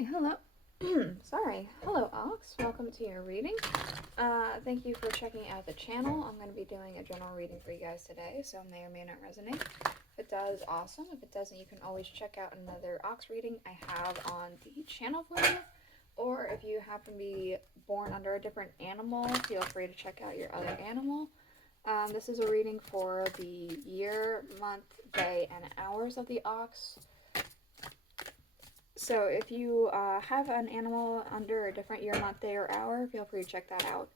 Why, hello. Sorry. Hello, Ox. Welcome to your reading. Thank you for checking out the channel. I'm going to be doing a general reading for you guys today, so it may or may not resonate. If it does, awesome. If it doesn't, you can always check out another Ox reading I have on the channel for you. Or if you happen to be born under a different animal, feel free to check out your other animal. This is a reading for the year, month, day, and hours of the Ox. So if you have an animal under a different year, month, day, or hour, feel free to check that out.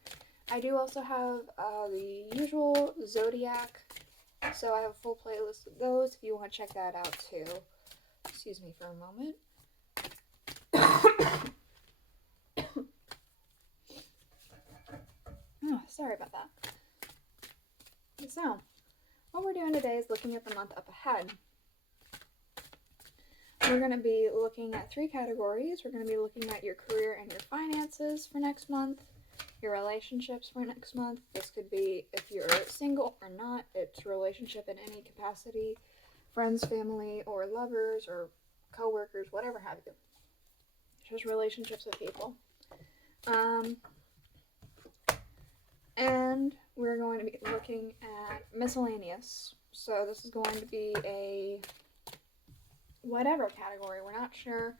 I do also have the usual zodiac, so I have a full playlist of those if you want to check that out too. Excuse me for a moment. Oh, sorry about that. So, what we're doing today is looking at the month up ahead. We're going to be looking at 3 categories. We're going to be looking at your career and your finances for next month, your relationships for next month. This could be if you're single or not. It's relationship in any capacity, friends, family, or lovers, or co-workers, whatever have you. Just relationships with people. And we're going to be looking at miscellaneous. So this is going to be a whatever category. We're not sure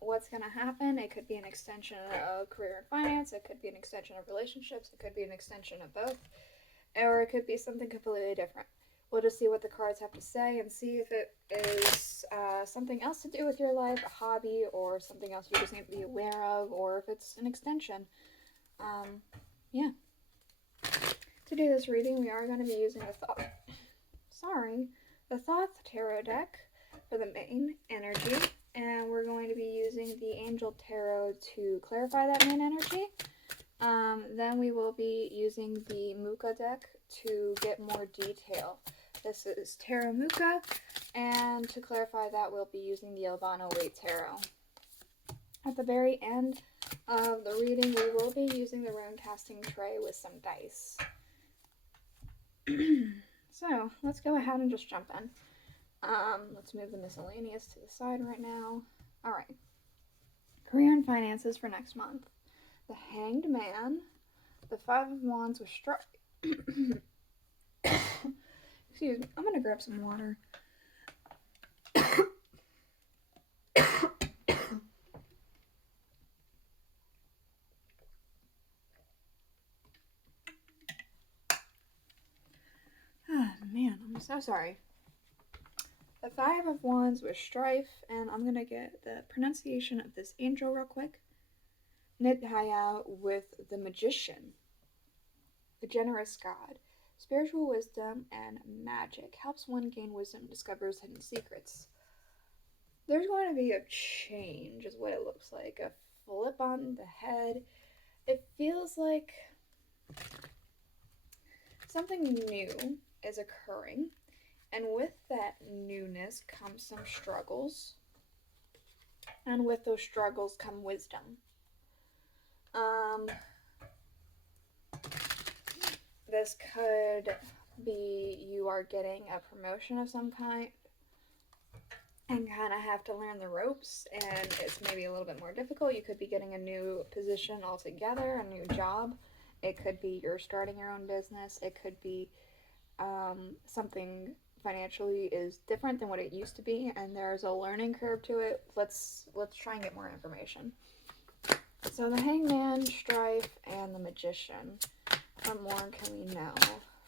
what's going to happen. It could be an extension of career and finance. It could be an extension of relationships. It could be an extension of both. Or it could be something completely different. We'll just see what the cards have to say and see if it is something else to do with your life, a hobby, or something else you just need to be aware of, or if it's an extension. Yeah. To do this reading, we are going to be using the Thoth Tarot deck for the main energy, and we're going to be using the Angel Tarot to clarify that main energy. Then we will be using the Mucha deck to get more detail. This is Tarot Mucha, and to clarify that, we'll be using the Albano-Waite Tarot. At the very end of the reading, we will be using the rune casting tray with some dice. So, let's go ahead and just jump in. Let's move the miscellaneous to the side right now. Alright. Career and finances for next month. The Hanged Man, the 5 of Wands with strife. Excuse me, I'm going to grab some water. Man, I'm so sorry. The 5 of Wands with strife, and I'm going to get the pronunciation of this angel real quick. Nidhaya with the Magician, the generous god. Spiritual wisdom and magic. Helps one gain wisdom, discovers hidden secrets. There's going to be a change, is what it looks like. A flip on the head. It feels like something new is occurring, and with that newness comes some struggles, and with those struggles come wisdom. This could be you are getting a promotion of some kind and kind of have to learn the ropes, and it's maybe a little bit more difficult. You could be getting a new position altogether, a new job. It could be you're starting your own business. It could be something financially is different than what it used to be, and there's a learning curve to it. Let's try and get more information. So the Hangman, strife, and the Magician. What more can we know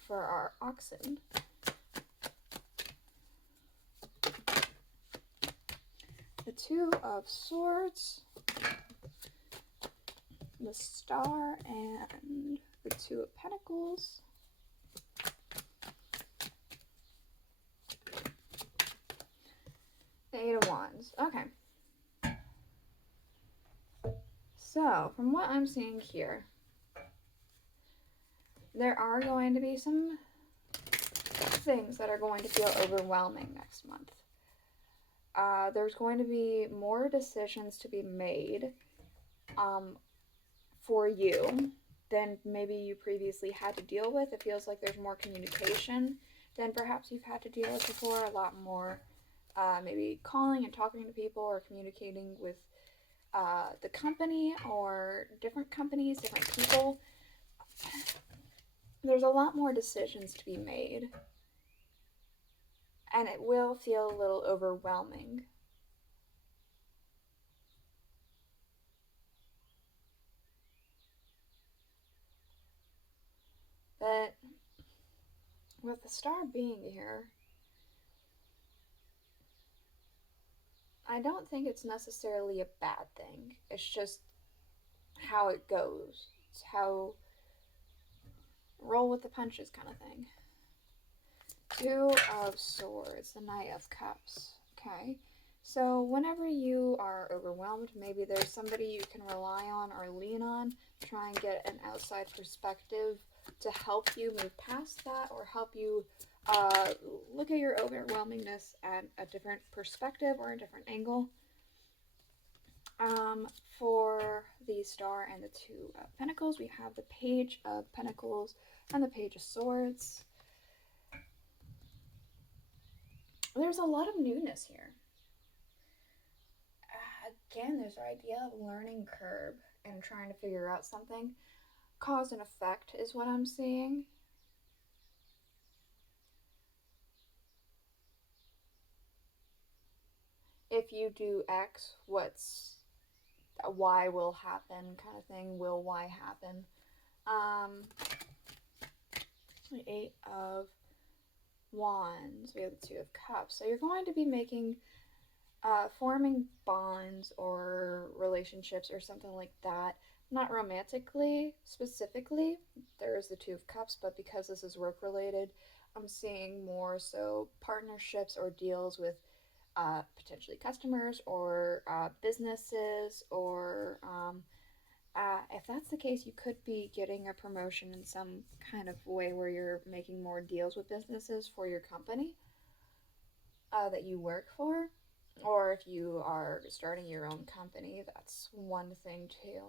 for our oxen? The 2 of Swords, the Star, and the 2 of Pentacles. The 8 of Wands. Okay. So, from what I'm seeing here, there are going to be some things that are going to feel overwhelming next month. There's going to be more decisions to be made for you than maybe you previously had to deal with. It feels like there's more communication than perhaps you've had to deal with before, a lot more maybe calling and talking to people or communicating with the company or different companies, different people. There's a lot more decisions to be made, and it will feel a little overwhelming. But with the star being here, I don't think it's necessarily a bad thing. It's just how it goes. It's how roll with the punches kind of thing. Two of Swords, the Knight of Cups. Okay. So whenever you are overwhelmed, maybe there's somebody you can rely on or lean on, try and get an outside perspective to help you move past that or help you look at your overwhelmingness at a different perspective or a different angle. For the Star and the Two of Pentacles, we have the Page of Pentacles and the Page of Swords. There's a lot of newness here. Again, there's the idea of learning curve and trying to figure out something. Cause and effect is what I'm seeing. If you do X, Y will happen kind of thing. Will Y happen? The Eight of Wands. We have the Two of Cups. So you're going to be making, forming bonds or relationships or something like that. Not romantically, specifically. There's the Two of Cups, but because this is work related, I'm seeing more so partnerships or deals with potentially customers or businesses, or if that's the case, you could be getting a promotion in some kind of way where you're making more deals with businesses for your company that you work for. Or if you are starting your own company, that's one thing too.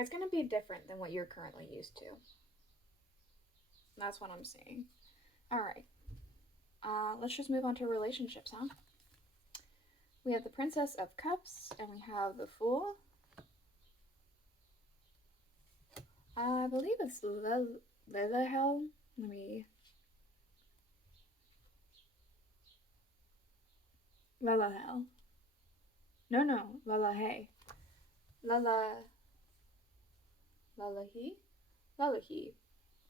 It's going to be different than what you're currently used to. That's what I'm seeing. All right. Let's just move on to relationships, huh? We have the Princess of Cups, and we have the Fool. I believe it's Lilahel. Let me... Lalahel. No, Lalahe. Lalahi? Lalahi,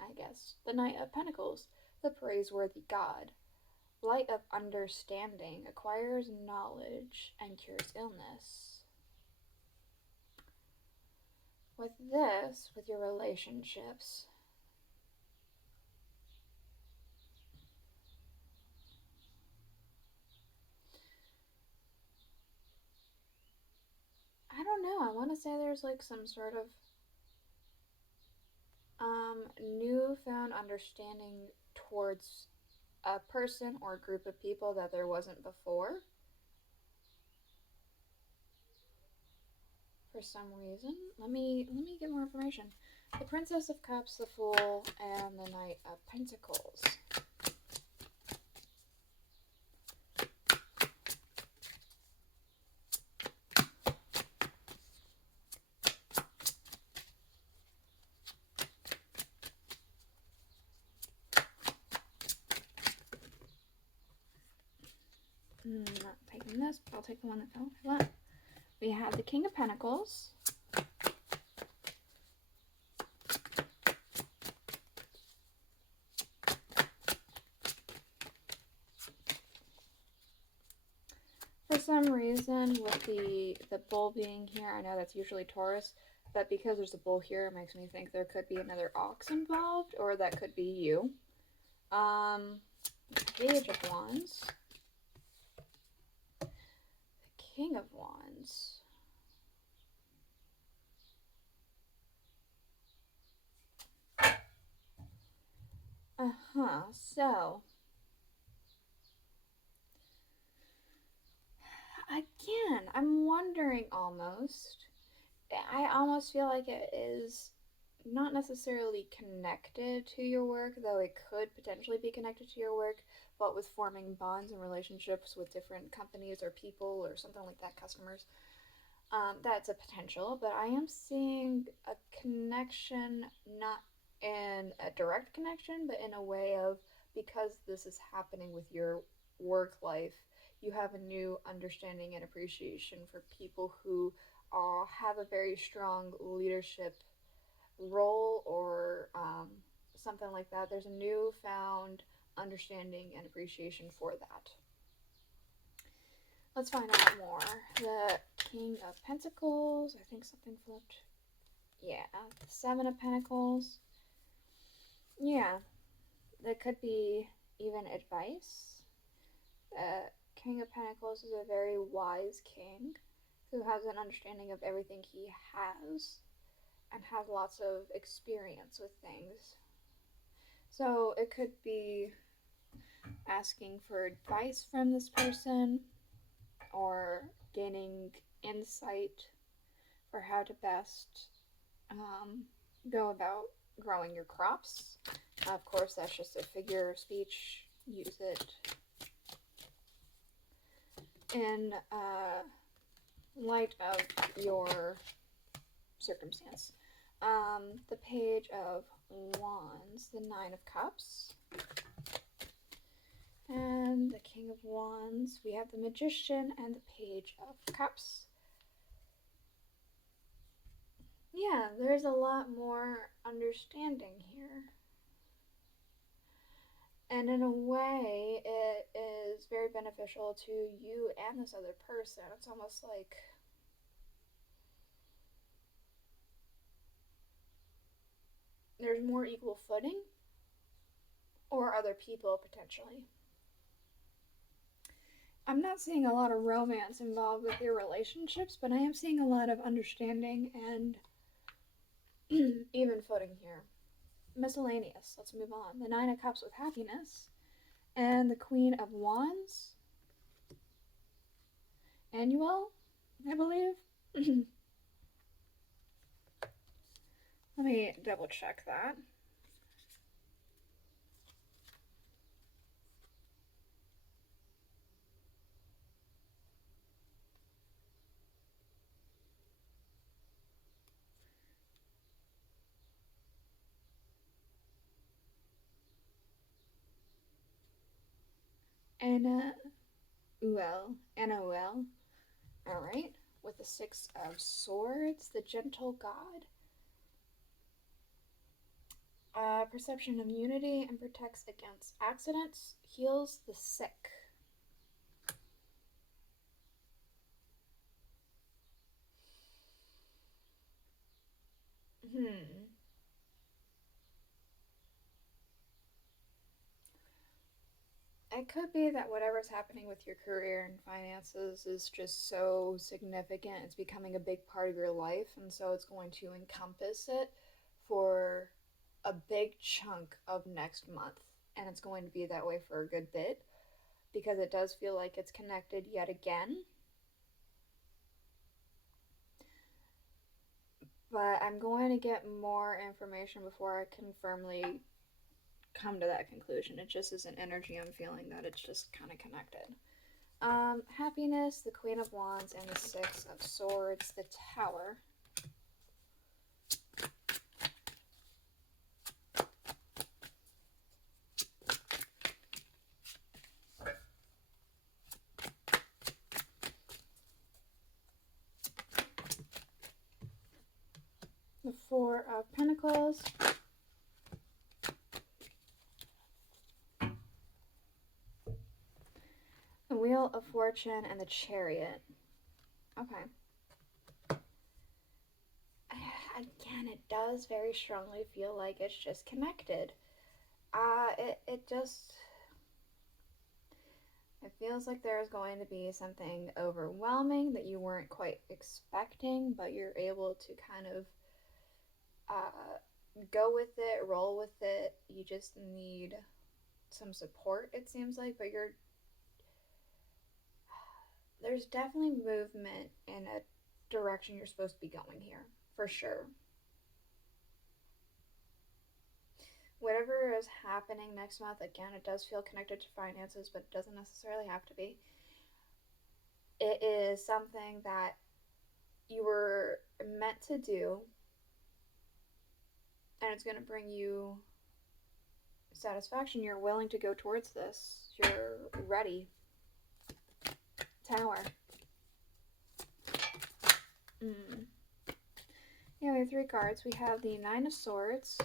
I guess. The Knight of Pentacles, the praiseworthy god. Light of understanding, acquires knowledge and cures illness. With this, with your relationships, I don't know. I want to say there's like some sort of newfound understanding towards a person or a group of people that there wasn't before. For some reason. Let me get more information. The Princess of Cups, the Fool, and the Knight of Pentacles. Not taking this, but I'll take the one that fell flat. We have the King of Pentacles. For some reason, with the bull being here, I know that's usually Taurus, but because there's a bull here, it makes me think there could be another ox involved, or that could be you. Page of Wands. The King of Wands. So, again, I'm wondering almost. I almost feel like it is not necessarily connected to your work, though it could potentially be connected to your work, but with forming bonds and relationships with different companies or people or something like that, customers. That's a potential, but I am seeing a connection, not in a direct connection, but in a way of, because this is happening with your work life, you have a new understanding and appreciation for people who have a very strong leadership role or something like that. There's a newfound understanding and appreciation for that. Let's find out more. The King of Pentacles. I think something flipped. Yeah, the Seven of Pentacles. Yeah, that could be even advice. The King of Pentacles is a very wise king who has an understanding of everything he has and has lots of experience with things. So it could be asking for advice from this person or gaining insight for how to best go about growing your crops. Of course, that's just a figure of speech. Use it in light of your circumstance. The Page of Wands, the Nine of Cups, and the King of Wands. We have the Magician and the Page of Cups. Yeah, there's a lot more understanding here. And in a way, it is very beneficial to you and this other person. It's almost like there's more equal footing, or other people potentially. I'm not seeing a lot of romance involved with your relationships, but I am seeing a lot of understanding and even footing here. Miscellaneous. Let's move on. The Nine of Cups with happiness. And the Queen of Wands. Annual, I believe. Let me double check that. N-O-L. Alright. With the Six of Swords, the Gentle God. Perception of unity and protects against accidents. Heals the sick. It could be that whatever's happening with your career and finances is just so significant. It's becoming a big part of your life, and so it's going to encompass it for a big chunk of next month. And it's going to be that way for a good bit because it does feel like it's connected yet again. But I'm going to get more information before I can firmly come to that conclusion. It just is an energy I'm feeling that it's just kind of connected. Happiness, the Queen of Wands, and the Six of Swords, the Tower. The Four of Pentacles. The Wheel of Fortune and the Chariot. Okay. Again, it does very strongly feel like it's just connected. It feels like there's going to be something overwhelming that you weren't quite expecting, but you're able to kind of go with it, roll with it. You just need some support, it seems like, but there's definitely movement in a direction you're supposed to be going here, for sure. whatever is happening next month, again, it does feel connected to finances, but it doesn't necessarily have to be. It is something that you were meant to do, and it's going to bring you satisfaction. You're willing to go towards this. You're ready. Tower. Yeah, we have 3 cards. We have the Nine of Swords,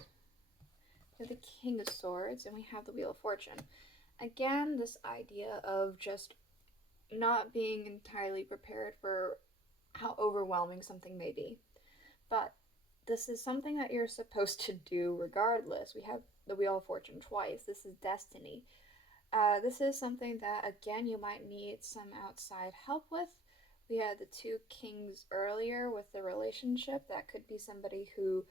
we have the King of Swords, and we have the Wheel of Fortune. Again, this idea of just not being entirely prepared for how overwhelming something may be. But this is something that you're supposed to do regardless. We have the Wheel of Fortune twice. This is destiny. This is something that, again, you might need some outside help with. We had the 2 kings earlier with the relationship. That could be somebody who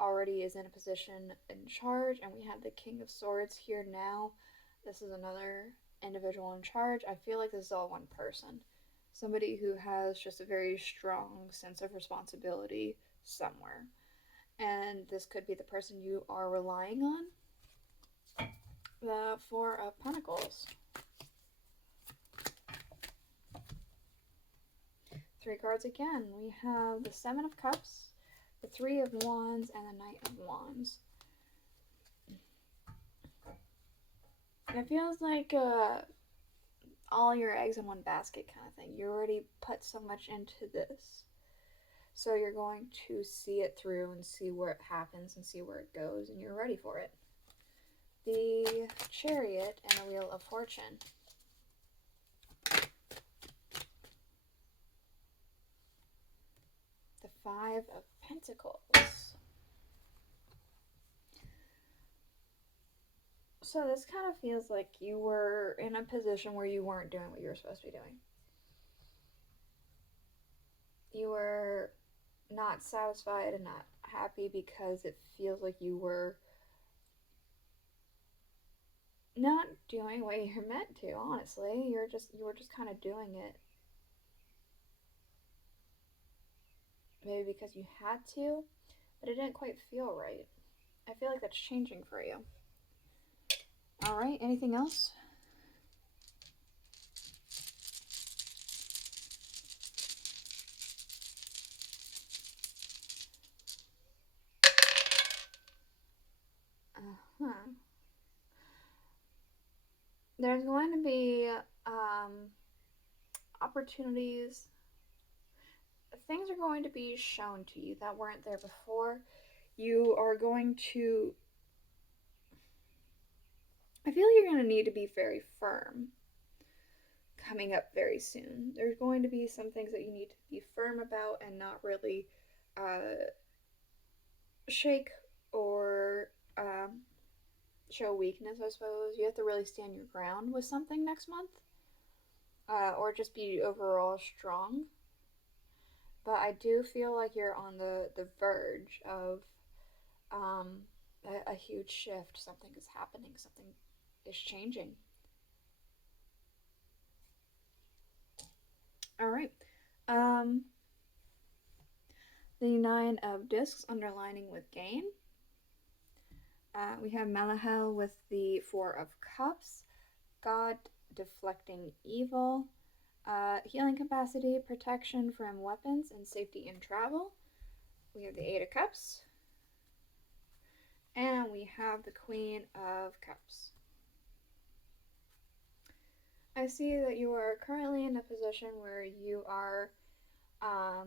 already is in a position in charge. And we have the King of Swords here now. This is another individual in charge. I feel like this is all one person. Somebody who has just a very strong sense of responsibility somewhere. And this could be the person you are relying on. The 4 of Pentacles. 3 cards again. We have the 7 of Cups, the 3 of Wands, and the Knight of Wands. It feels like all your eggs in one basket kind of thing. You already put so much into this. So you're going to see it through and see where it happens and see where it goes, and you're ready for it. The Chariot and the Wheel of Fortune. The 5 of Pentacles. So this kind of feels like you were in a position where you weren't doing what you were supposed to be doing. You were not satisfied and not happy because it feels like you were not doing what you're meant to, honestly. You were just kind of doing it. Maybe because you had to, but it didn't quite feel right. I feel like that's changing for you. Alright, anything else? There's going to be opportunities. Things are going to be shown to you that weren't there before. You are going to... I feel you're going to need to be very firm coming up very soon. There's going to be some things that you need to be firm about and not really shake or show weakness, I suppose. You have to really stand your ground with something next month, or just be overall strong. But I do feel like you're on the verge of a huge shift. Something is happening. Something is changing. All right. The 9 of Discs underlining with gain. We have Malahel with the 4 of Cups. God deflecting evil. Healing capacity, protection from weapons, and safety in travel. We have the 8 of Cups. And we have the Queen of Cups. I see that you are currently in a position where you are I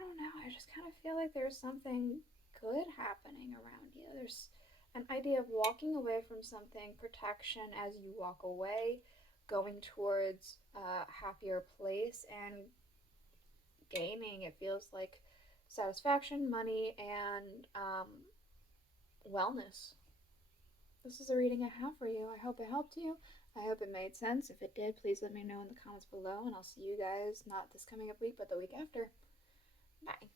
don't know, I just kind of feel like there's something good happening around you. There's an idea of walking away from something, protection as you walk away, going towards a happier place, and gaining, it feels like, satisfaction, money, and wellness. This is a reading I have for you. I hope it helped you. I hope it made sense. If it did, please let me know in the comments below, and I'll see you guys not this coming up week, but the week after. Bye.